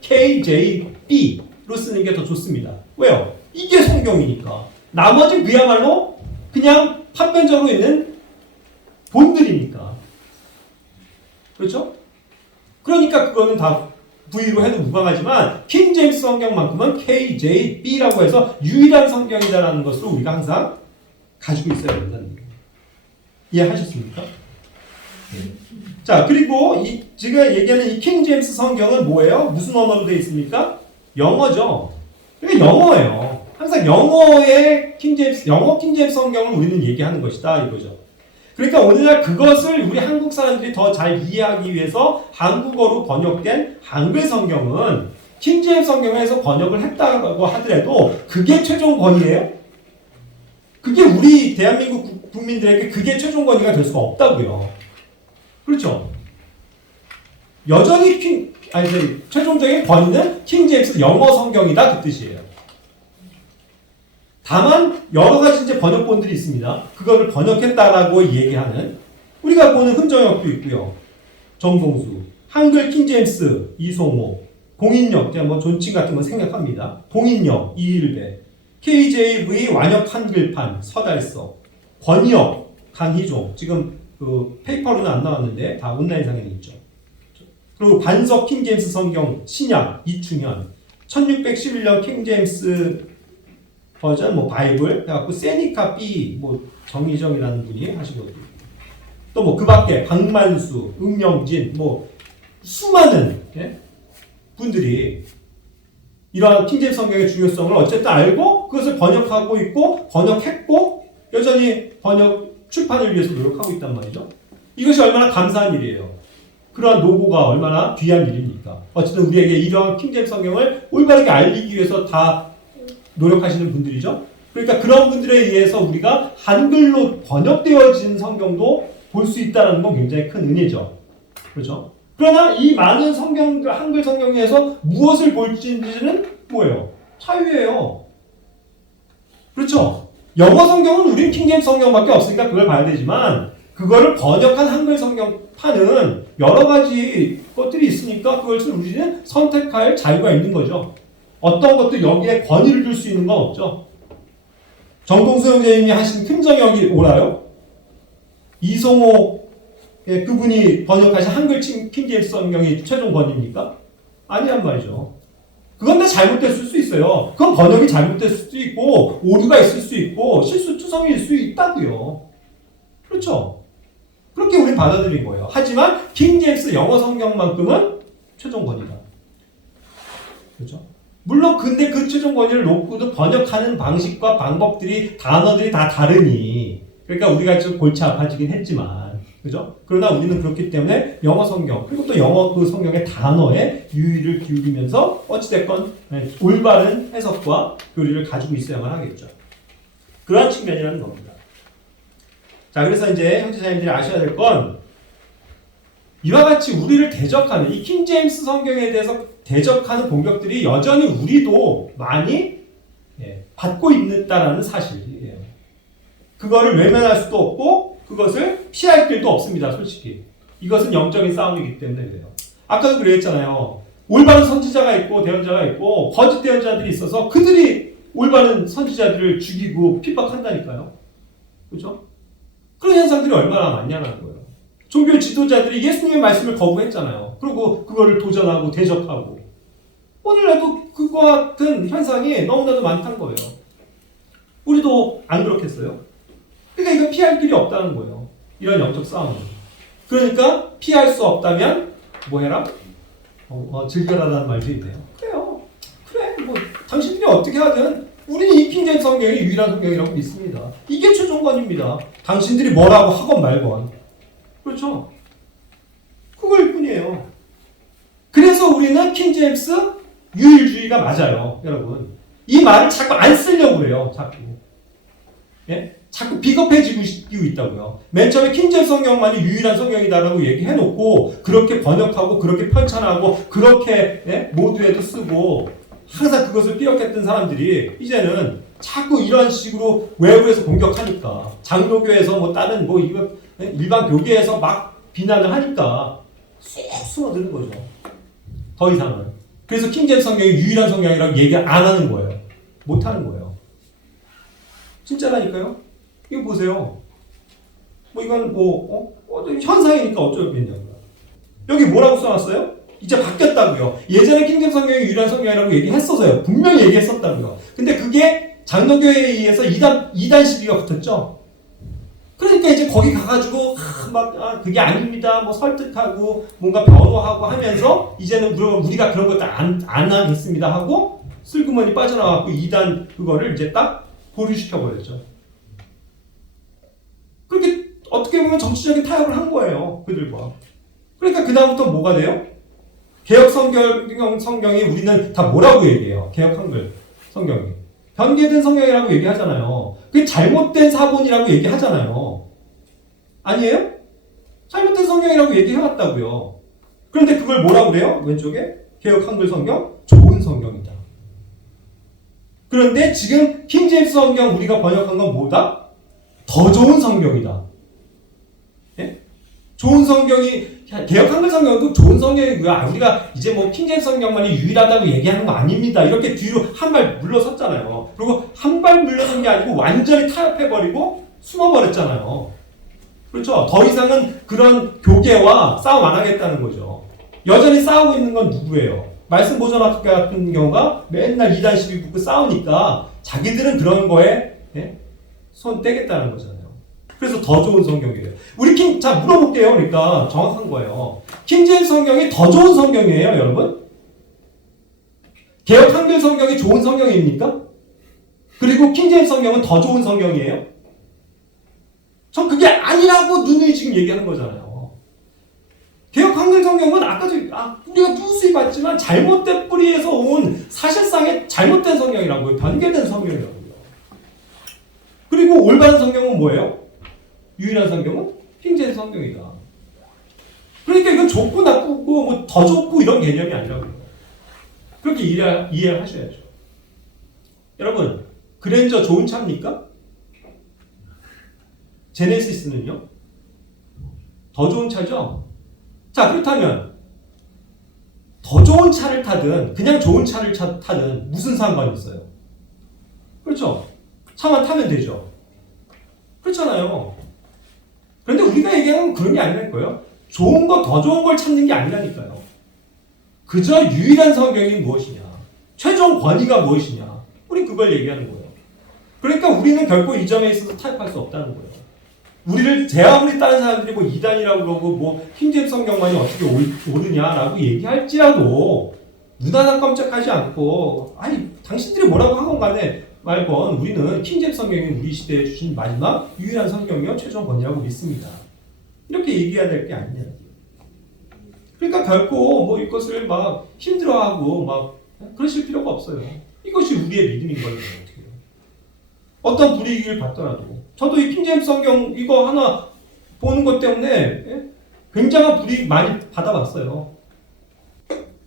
KJB로 쓰는 게 더 좋습니다. 왜요? 이게 성경이니까. 나머지 그야말로 그냥 판변적으로 있는 본들이니까. 그렇죠? 그러니까 그거는 다 V로 해도 무방하지만 킹제임스 성경만큼은 KJB라고 해서 유일한 성경이다라는 것을 우리가 항상 가지고 있어야 된다는 거예요. 이해하셨습니까? 네. 자, 그리고 제가 얘기하는 이 킹제임스 성경은 뭐예요? 무슨 언어로 되어 있습니까? 영어죠. 그러니까 영어예요. 항상 영어의 영어 킹제임스 성경을 우리는 얘기하는 것이다 이거죠. 그러니까 오늘날 그것을 우리 한국 사람들이 더 잘 이해하기 위해서 한국어로 번역된 한글 성경은 킹제임스 성경에서 번역을 했다고 하더라도 그게 최종 권위예요? 그게 우리 대한민국 국민들에게 그게 최종 권위가 될 수가 없다고요. 그렇죠? 여전히 최종적인 권위는 킹제임스 영어 성경이다 그 뜻이에요. 다만 여러 가지 이제 번역본들이 있습니다. 그거를 번역했다라고 얘기하는 우리가 보는 흔정역도 있고요. 정봉수, 한글 킹제임스 이송호, 봉인역 뭐 존칭 같은 거 생략합니다. 봉인역 이일배, KJV 완역 한글판 서달서, 권역 강희종 지금 그 페이퍼로는 안 나왔는데 다 온라인상에는 있죠. 그리고 반석 킹제임스 성경 신약 이충현, 1611년 킹제임스 버전 뭐 바이블 해갖고 세니카 B 뭐 정희정이라는 분이 하시거든요. 또 뭐 그밖에 박만수, 응영진 뭐 수많은 분들이 이러한 킹제임스 성경의 중요성을 어쨌든 알고 그것을 번역하고 있고 번역했고 여전히 번역 출판을 위해서 노력하고 있단 말이죠. 이것이 얼마나 감사한 일이에요. 그러한 노고가 얼마나 귀한 일입니까? 어쨌든 우리에게 이러한 킹제임스 성경을 올바르게 알리기 위해서 다 노력하시는 분들이죠. 그러니까 그런 분들에 의해서 우리가 한글로 번역되어진 성경도 볼 수 있다는 건 굉장히 큰 은혜죠. 그렇죠? 그러나 이 많은 성경들, 한글 성경에서 무엇을 볼지는 뭐예요? 차유예요. 그렇죠? 영어 성경은 우린 킹제임스 성경밖에 없으니까 그걸 봐야 되지만 그거를 번역한 한글 성경판은 여러 가지 것들이 있으니까 그것을 우리는 선택할 자유가 있는 거죠. 어떤 것도 여기에 권위를 줄 수 있는 건 없죠. 정동수 형제님이 하신 금정역이 옳아요? 이성호 그분이 번역하신 한글 킹제임스 성경이 최종 권위입니까? 아니란 말이죠. 그건 다 잘못됐을 수 있어요. 그건 번역이 잘못됐을 수도 있고 오류가 있을 수 있고 실수투성이일 수 있다고요. 그렇죠? 그렇게 우리는 받아들인 거예요. 하지만 킹제임스 영어 성경만큼은 최종 권위다. 그렇죠? 물론 근데 그 최종 권위를 놓고도 번역하는 방식과 방법들이 단어들이 다 다르니 그러니까 우리가 좀 골치 아파지긴 했지만 그죠? 그러나 우리는 그렇기 때문에 영어 성경 그리고 또 영어 그 성경의 단어에 유의를 기울이면서 어찌됐건 올바른 해석과 교리를 가지고 있어야만 하겠죠. 그러한 측면이라는 겁니다. 자, 그래서 이제 형제자매들이 아셔야 될 건 이와 같이 우리를 대적하는 이 킹제임스 성경에 대해서 대적하는 공격들이 여전히 우리도 많이 받고 있다라는 사실이에요. 그거를 외면할 수도 없고 그것을 피할 길도 없습니다. 솔직히. 이것은 영적인 싸움이기 때문에 그래요. 아까도 그랬잖아요. 올바른 선지자가 있고 대언자가 있고 거짓 대언자들이 있어서 그들이 올바른 선지자들을 죽이고 핍박한다니까요. 그렇죠? 그런 현상들이 얼마나 많냐는 거예요. 종교 지도자들이 예수님의 말씀을 거부했잖아요. 그리고 그거를 도전하고 대적하고 오늘날도 그와 같은 현상이 너무나도 많다는 거예요. 우리도 안 그렇겠어요? 그러니까 이거 피할 길이 없다는 거예요. 이런 영적 싸움은. 그러니까 피할 수 없다면 뭐 해라? 즐겨라라는 말도 있네요. 그래요. 그래. 뭐 당신들이 어떻게 하든 우리는 이 킹제임스 성경이 유일한 성경이라고 믿습니다. 이게 최종권입니다. 당신들이 뭐라고 하건 말건. 그렇죠? 그걸 뿐이에요. 그래서 우리는 킹제임스 유일주의가 맞아요. 여러분. 이 말을 자꾸 안 쓰려고 그래요. 자꾸. 예? 자꾸 비겁해지고 있다고요. 맨 처음에 킹제임스 성경만이 유일한 성경이다라고 얘기해놓고 그렇게 번역하고 그렇게 편찬하고 그렇게 모두에도 쓰고 항상 그것을 삐약했던 사람들이 이제는 자꾸 이런 식으로 외부에서 공격하니까 장로교에서 뭐 다른 뭐 이거 일반 교계에서 막 비난을 하니까 쑥 숨어드는 거죠. 더 이상은. 그래서 킹제임스 성경이 유일한 성경이라고 얘기 안 하는 거예요. 못 하는 거예요. 진짜라니까요. 이거 보세요. 뭐 이건 현상이니까 어쩌겠냐고요. 여기 뭐라고 써놨어요? 이제 바뀌었다고요. 예전에 킹제임스 성경이 유일한 성경이라고 얘기했어서요. 분명히 얘기했었다고요. 근데 그게 장로교회에 의해서 이단 시비가 붙었죠. 그러니까 이제 거기 가가지고 그게 아닙니다. 뭐 설득하고 뭔가 변호하고 하면서 이제는 우리가 그런 것도 안 하겠습니다 하고 슬그머니 빠져나가고 이단 그거를 이제 딱 보류시켜 버렸죠. 그렇게 어떻게 보면 정치적인 타협을 한 거예요. 그들과. 그러니까 그 다음부터 뭐가 돼요? 개혁 성경이 우리는 다 뭐라고 얘기해요? 개혁 한글 성경이. 변개된 성경이라고 얘기하잖아요. 그게 잘못된 사본이라고 얘기하잖아요. 아니에요? 잘못된 성경이라고 얘기해왔다고요. 그런데 그걸 뭐라고 그래요? 왼쪽에? 개혁 한글 성경? 좋은 성경이다. 그런데 지금 킹제임스 성경 우리가 번역한 건 뭐다? 더 좋은 성경이다. 예? 좋은 성경이 개혁 한글 성경도 좋은 성경이고요. 우리가 이제 뭐 킹제임스 성경만이 유일하다고 얘기하는 거 아닙니다. 이렇게 뒤로 한 발 물러섰잖아요. 그리고 한 발 물러선 게 아니고 완전히 타협해버리고 숨어버렸잖아요. 그렇죠? 더 이상은 그런 교계와 싸움 안 하겠다는 거죠. 여전히 싸우고 있는 건 누구예요? 말씀 보존학교 같은 경우가 맨날 이단 시비 붙고 싸우니까 자기들은 그런 거에 손 떼겠다는 거잖아요. 그래서 더 좋은 성경이에요. 자, 물어볼게요. 그러니까 정확한 거예요. 킹제임스 성경이 더 좋은 성경이에요, 여러분? 개혁 한글 성경이 좋은 성경입니까? 그리고 킹제임스 성경은 더 좋은 성경이에요? 전 그게 아니라고 누누이 지금 얘기하는 거잖아요. 개혁 한글 성경은 아까도 우리가 누수히 봤지만 잘못된 뿌리에서 온 사실상의 잘못된 성경이라고요. 변개된 성경이라고요. 그리고 올바른 성경은 뭐예요? 유일한 성경은 킹제임스 성경이다. 그러니까 이건 좋고 나쁘고 뭐 더 좋고 이런 개념이 아니라고요. 그렇게 이해를 하셔야죠. 여러분, 그랜저 좋은 차입니까? 제네시스는요? 더 좋은 차죠? 자, 그렇다면 더 좋은 차를 타든 그냥 좋은 차를 타든 무슨 상관이 있어요? 그렇죠? 차만 타면 되죠. 그렇잖아요. 그런데 우리가 얘기하는 건 그런 게 아니라니까요. 좋은 거, 더 좋은 걸 찾는 게 아니라니까요. 그저 유일한 성경이 무엇이냐, 최종 권위가 무엇이냐, 우리 그걸 얘기하는 거예요. 그러니까 우리는 결코 이 점에 있어서 타협할 수 없다는 거예요. 우리를 아무리 다른 사람들이 뭐 이단이라고 그러고 뭐 킹제임스 성경만이 어떻게 옳으냐라고 얘기할지라도 눈 하나 깜짝하지 않고 아니 당신들이 뭐라고 하건 간에 말건 우리는 킹제임스 성경이 우리 시대에 주신 마지막 유일한 성경이요 최종 권위라고 믿습니다. 이렇게 얘기해야 될 게 아니냐. 그러니까 결코 뭐 이것을 막 힘들어하고 막 그러실 필요가 없어요. 이것이 우리의 믿음인 거예요. 어떤 불이익을 받더라도 저도 이 킹제임스 성경 이거 하나 보는 것 때문에 굉장한 불이익 많이 받아봤어요.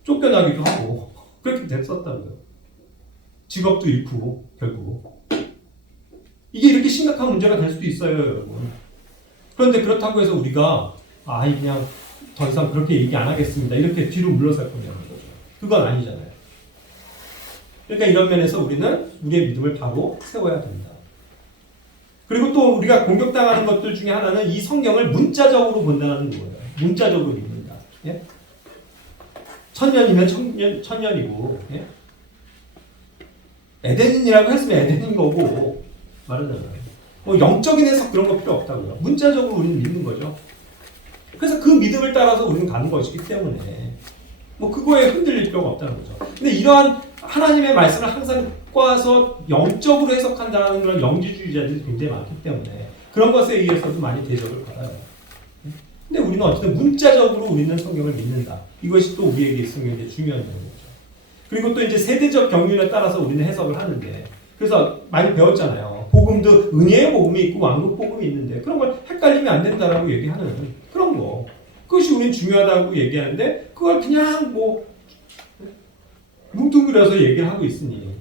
쫓겨나기도 하고 그렇게 됐었다고요. 직업도 잃고 결국 이게 이렇게 심각한 문제가 될 수도 있어요, 여러분. 그런데 그렇다고 해서 우리가 그냥 더 이상 그렇게 얘기 안 하겠습니다. 이렇게 뒤로 물러설 거냐는 거죠. 그건 아니잖아요. 그러니까 이런 면에서 우리는 우리의 믿음을 바로 세워야 됩니다. 그리고 또 우리가 공격당하는 것들 중에 하나는 이 성경을 문자적으로 본다는 거예요. 문자적으로 읽는다. 예? 천년이면 천년이고, 예? 에덴인이라고 했으면 에덴인 거고 말하잖아요. 뭐 영적인 해석 그런 거 필요 없다고요. 문자적으로 우리는 믿는 거죠. 그래서 그 믿음을 따라서 우리는 가는 것이기 때문에 뭐 그거에 흔들릴 필요가 없다는 거죠. 근데 이러한 하나님의 말씀을 항상 꽈서 영적으로 해석한다는 그런 영지주의자들이 굉장히 많기 때문에 그런 것에 의해서도 많이 대접을 받아요. 근데 우리는 어쨌든 문자적으로 우리는 성경을 믿는다. 이것이 또 우리에게 있으면 중요한 거죠. 그리고 또 이제 세대적 경륜에 따라서 우리는 해석을 하는데 그래서 많이 배웠잖아요. 복음도 은혜의 복음이 있고 왕국 복음이 있는데 그런 걸 헷갈리면 안 된다라고 얘기하는 그런 거. 그것이 우리는 중요하다고 얘기하는데 그걸 그냥 뭐 뭉뚱그려서 얘기를 하고 있으니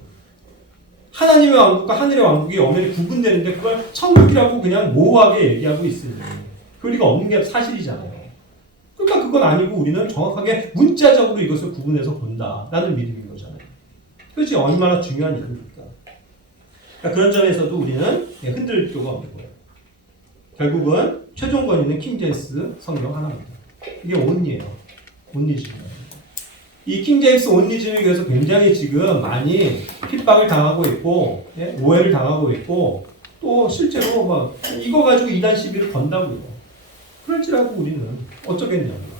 하나님의 왕국과 하늘의 왕국이 엄연히 구분되는데 그걸 천국이라고 그냥 모호하게 얘기하고 있으니 그 리가 없는 게 사실이잖아요. 그러니까 그건 아니고 우리는 정확하게 문자적으로 이것을 구분해서 본다라는 믿음인 거잖아요. 그것이 얼마나 중요한 일입니까? 그러니까 그런 점에서도 우리는 흔들릴 필요가 없는 거예요. 결국은 최종 권위는 킹제임스 성경 하나입니다. 이게 온리예요. 온리즘이에요. 이 킹제임스 온리즘에 대해서 굉장히 지금 많이 핍박을 당하고 있고 오해를 당하고 있고 또 실제로 막 이거 가지고 이단 시비를 건다고요. 그럴지라도 우리는 어쩌겠냐고요.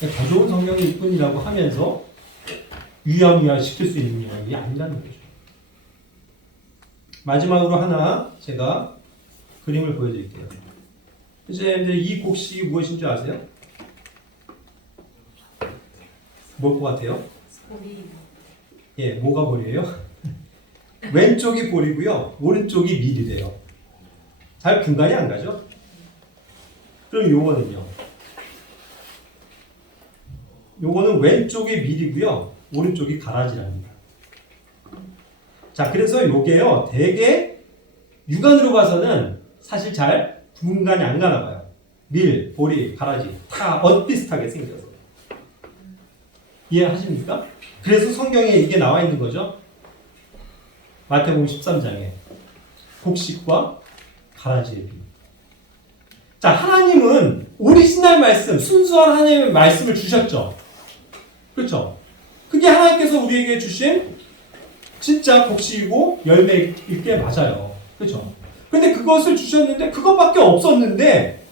더 좋은 성경이 있군이라고 하면서 유야무야 시킬 수 있는 이야기 아니라는 거죠. 마지막으로 하나 제가 그림을 보여드릴게요. 이제 이 곡식이 무엇인지 아세요? 뭘 것 같아요? 보리. 예, 뭐가 보리예요? 왼쪽이 보리고요, 오른쪽이 밀이래요. 잘 분간이 안 가죠? 그럼 요거는요? 요거는 왼쪽이 밀이고요, 오른쪽이 가라지랍니다. 자, 그래서 요게요, 되게 육안으로 봐서는 사실 잘 분간이 안 가나 봐요. 밀, 보리, 가라지 다 엇비슷하게 생겨서. 이해하십니까? 그래서 성경에 이게 나와 있는 거죠. 마태복음 13장에 곡식과 가라지의 비. 자, 하나님은 오리지널 말씀, 순수한 하나님의 말씀을 주셨죠. 그렇죠? 그게 하나님께서 우리에게 주신 진짜 곡식이고 열매일 게 맞아요. 그렇죠? 근데 그것을 주셨는데 그것밖에 없었는데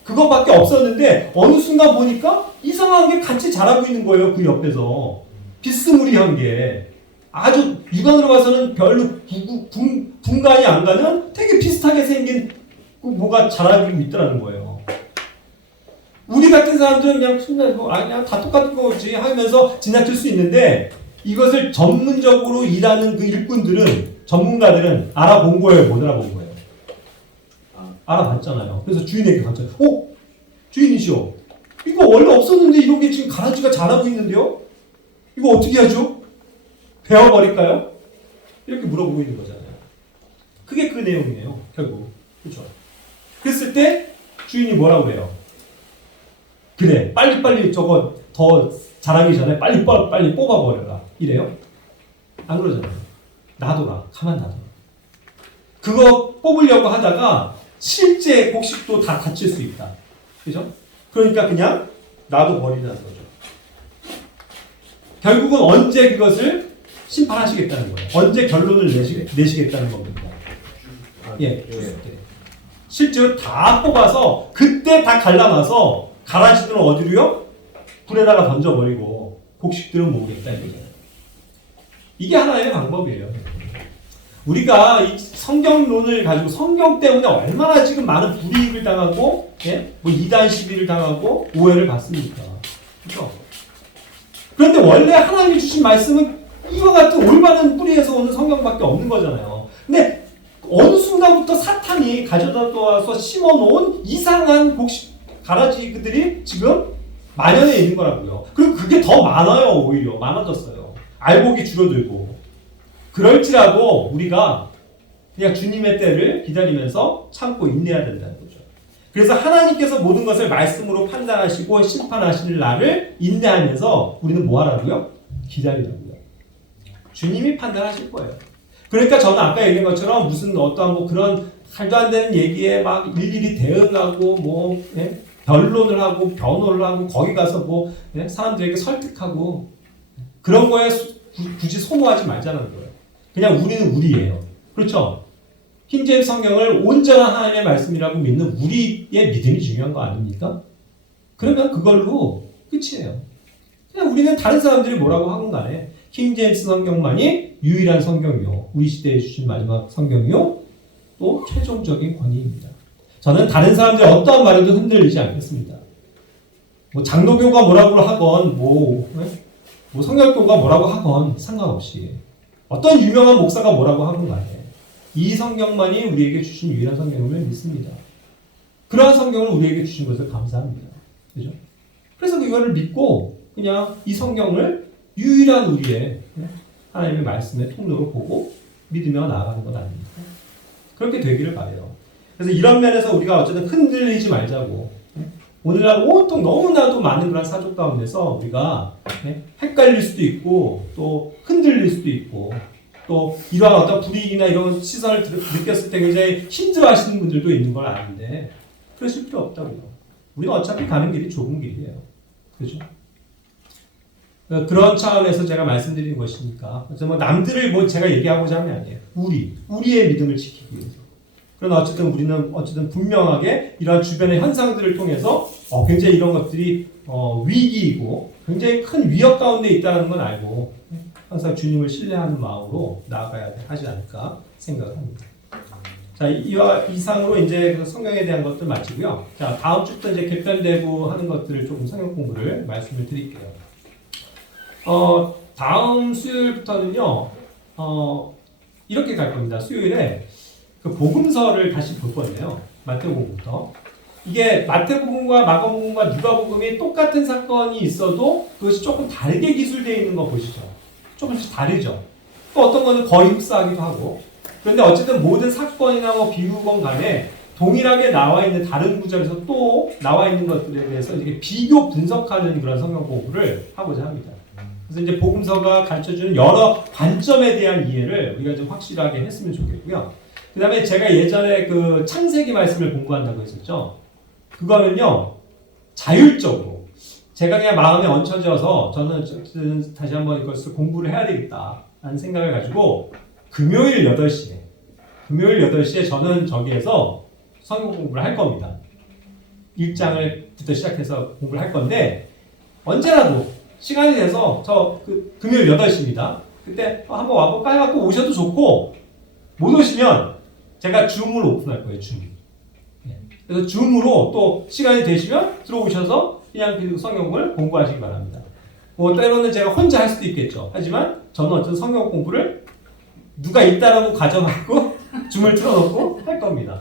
어느 순간 보니까 이상한 게 같이 자라고 있는 거예요. 그 옆에서 비스무리한 게 아주 육안으로 봐서는 별로 분간이 안 가는 되게 비슷하게 생긴 뭐가 자라고 있더라는 거예요. 우리 같은 사람들은 그냥 다 똑같은 거지 하면서 지나칠 수 있는데 이것을 전문적으로 일하는 그 일꾼들은 전문가들은 알아본 거예요, 못 알아본 거예요? 알아봤잖아요. 그래서 주인에게 갔잖아요. 주인이시오. 이거 원래 없었는데 이런 게 지금 가라지가 자라고 있는데요? 이거 어떻게 하죠? 베어버릴까요? 이렇게 물어보고 있는 거잖아요. 그게 그 내용이에요, 결국. 그렇죠? 그랬을 때 주인이 뭐라고 해요? 그래, 빨리빨리 저거 더 잘하기 전에 빨리 뽑아버려라. 이래요? 안 그러잖아요. 놔둬라. 가만 놔둬라. 그거 뽑으려고 하다가 실제 곡식도 다 다칠 수 있다. 그죠? 그러니까 그냥 놔둬버리라는 거죠. 결국은 언제 그것을 심판하시겠다는 거예요. 언제 결론을 내시겠다는 겁니다. 예. 실제로 다 뽑아서 그때 다 갈라놔서 가라지들은 어디로요? 불에다가 던져버리고 곡식들은 모으겠다 이거잖아요. 이게 하나의 방법이에요. 우리가 이 성경론을 가지고 성경 때문에 얼마나 지금 많은 불이익을 당하고, 예? 뭐 이단 시비를 당하고 오해를 받습니까? 그렇죠? 그런데 원래 하나님이 주신 말씀은 이와 같은 올바른 뿌리에서 오는 성경밖에 없는 거잖아요. 근데 어느 순간부터 사탄이 가져다 와서 심어놓은 이상한 곡식 가라지들이 지금 만연해 있는 거라고요. 그리고 그게 더 많아요. 오히려 많아졌어요. 알곡이 줄어들고. 그럴지라도 우리가 그냥 주님의 때를 기다리면서 참고 인내해야 된다는 거죠. 그래서 하나님께서 모든 것을 말씀으로 판단하시고 심판하실 날을 인내하면서 우리는 뭐 하라고요? 기다리라고요. 주님이 판단하실 거예요. 그러니까 저는 아까 얘기한 것처럼 무슨 어떠한 뭐 그런 말도 안 되는 얘기에 막 일일이 대응하고 뭐 예? 변론을 하고 변호를 하고 거기 가서 뭐 예? 사람들에게 설득하고 그런 거에 굳이 소모하지 말자는 거예요. 그냥 우리는 우리예요. 그렇죠? 킹제임스 성경을 온전한 하나님의 말씀이라고 믿는 우리의 믿음이 중요한 거 아닙니까? 그러면 그걸로 끝이에요. 그냥 우리는 다른 사람들이 뭐라고 하건 간에 킹제임스 성경만이 유일한 성경이요. 우리 시대에 주신 마지막 성경이요. 또 최종적인 권위입니다. 저는 다른 사람들이 어떠한 말에도 흔들리지 않겠습니다. 뭐 장로교가 뭐라고 하건 뭐 성결교가 뭐라고 하건 상관없이 어떤 유명한 목사가 뭐라고 하건 간에 이 성경만이 우리에게 주신 유일한 성경임을 믿습니다. 그러한 성경을 우리에게 주신 것을 감사합니다. 그죠? 그래서 이거를 믿고 그냥 이 성경을 유일한 우리의 하나님의 말씀의 통로로 보고 믿으며 나아가는 것 아닙니까? 그렇게 되기를 바라요. 그래서 이런 면에서 우리가 어쨌든 흔들리지 말자고 오늘날 온통 너무나도 많은 그런 사족 가운데서 우리가 헷갈릴 수도 있고 또 흔들릴 수도 있고 또 이러한 어떤 불이익이나 이런 시선을 느꼈을 때 굉장히 힘들어하시는 분들도 있는 걸 아는데 그러실 필요 없다고요. 우리는 어차피 가는 길이 좁은 길이에요. 그죠? 그런 차원에서 제가 말씀드리는 것이니까 그래서 뭐 남들을 뭐 제가 얘기하고자 하는 게 아니에요. 우리의 믿음을 지키기 위해서. 그러나 어쨌든 우리는 분명하게 이러한 주변의 현상들을 통해서 굉장히 이런 것들이 위기이고 굉장히 큰 위협 가운데 있다는 건 알고 항상 주님을 신뢰하는 마음으로 나아가야 하지 않을까 생각합니다. 자, 이와 이상으로 이제 그 성경에 대한 것들 마치고요. 자, 다음 주부터 이제 개편되고 하는 것들을 조금 성경 공부를 말씀을 드릴게요. 다음 수요일부터는요, 이렇게 갈 겁니다. 수요일에 그 복음서를 다시 볼 건데요. 마태복음부터. 이게 마태복음과 마가복음과 누가복음이 똑같은 사건이 있어도 그것이 조금 다르게 기술되어 있는 거 보시죠. 조금씩 다르죠. 또 어떤 거는 거의 흡사하기도 하고. 그런데 어쨌든 모든 사건이나 뭐 비유건 간에 동일하게 나와 있는 다른 구절에서 또 나와 있는 것들에 대해서 이렇게 비교 분석하는 그런 성경 공부를 하고자 합니다. 그래서 이제 복음서가 가르쳐주는 여러 관점에 대한 이해를 우리가 좀 확실하게 했으면 좋겠고요. 그 다음에 제가 예전에 그 창세기 말씀을 공부한다고 했었죠. 그거는요, 자율적으로. 제가 그냥 마음에 얹혀져서 저는 다시 한번 이것을 공부를 해야 되겠다라는 생각을 가지고 금요일 8시에 저는 저기에서 성경 공부를 할 겁니다. 1장을부터 시작해서 공부를 할 건데 언제라도 시간이 돼서 금요일 8시입니다. 그때 한번 와볼까 해갖고 오셔도 좋고 못 오시면 제가 줌을 오픈할 거예요. 줌. 그래서 줌으로 또 시간이 되시면 들어오셔서 그냥 그 성경을 공부하시기 바랍니다. 뭐 때로는 제가 혼자 할 수도 있겠죠. 하지만 저는 어쨌든 성경 공부를 누가 있다라고 가정하고 줌을 틀어놓고 할 겁니다.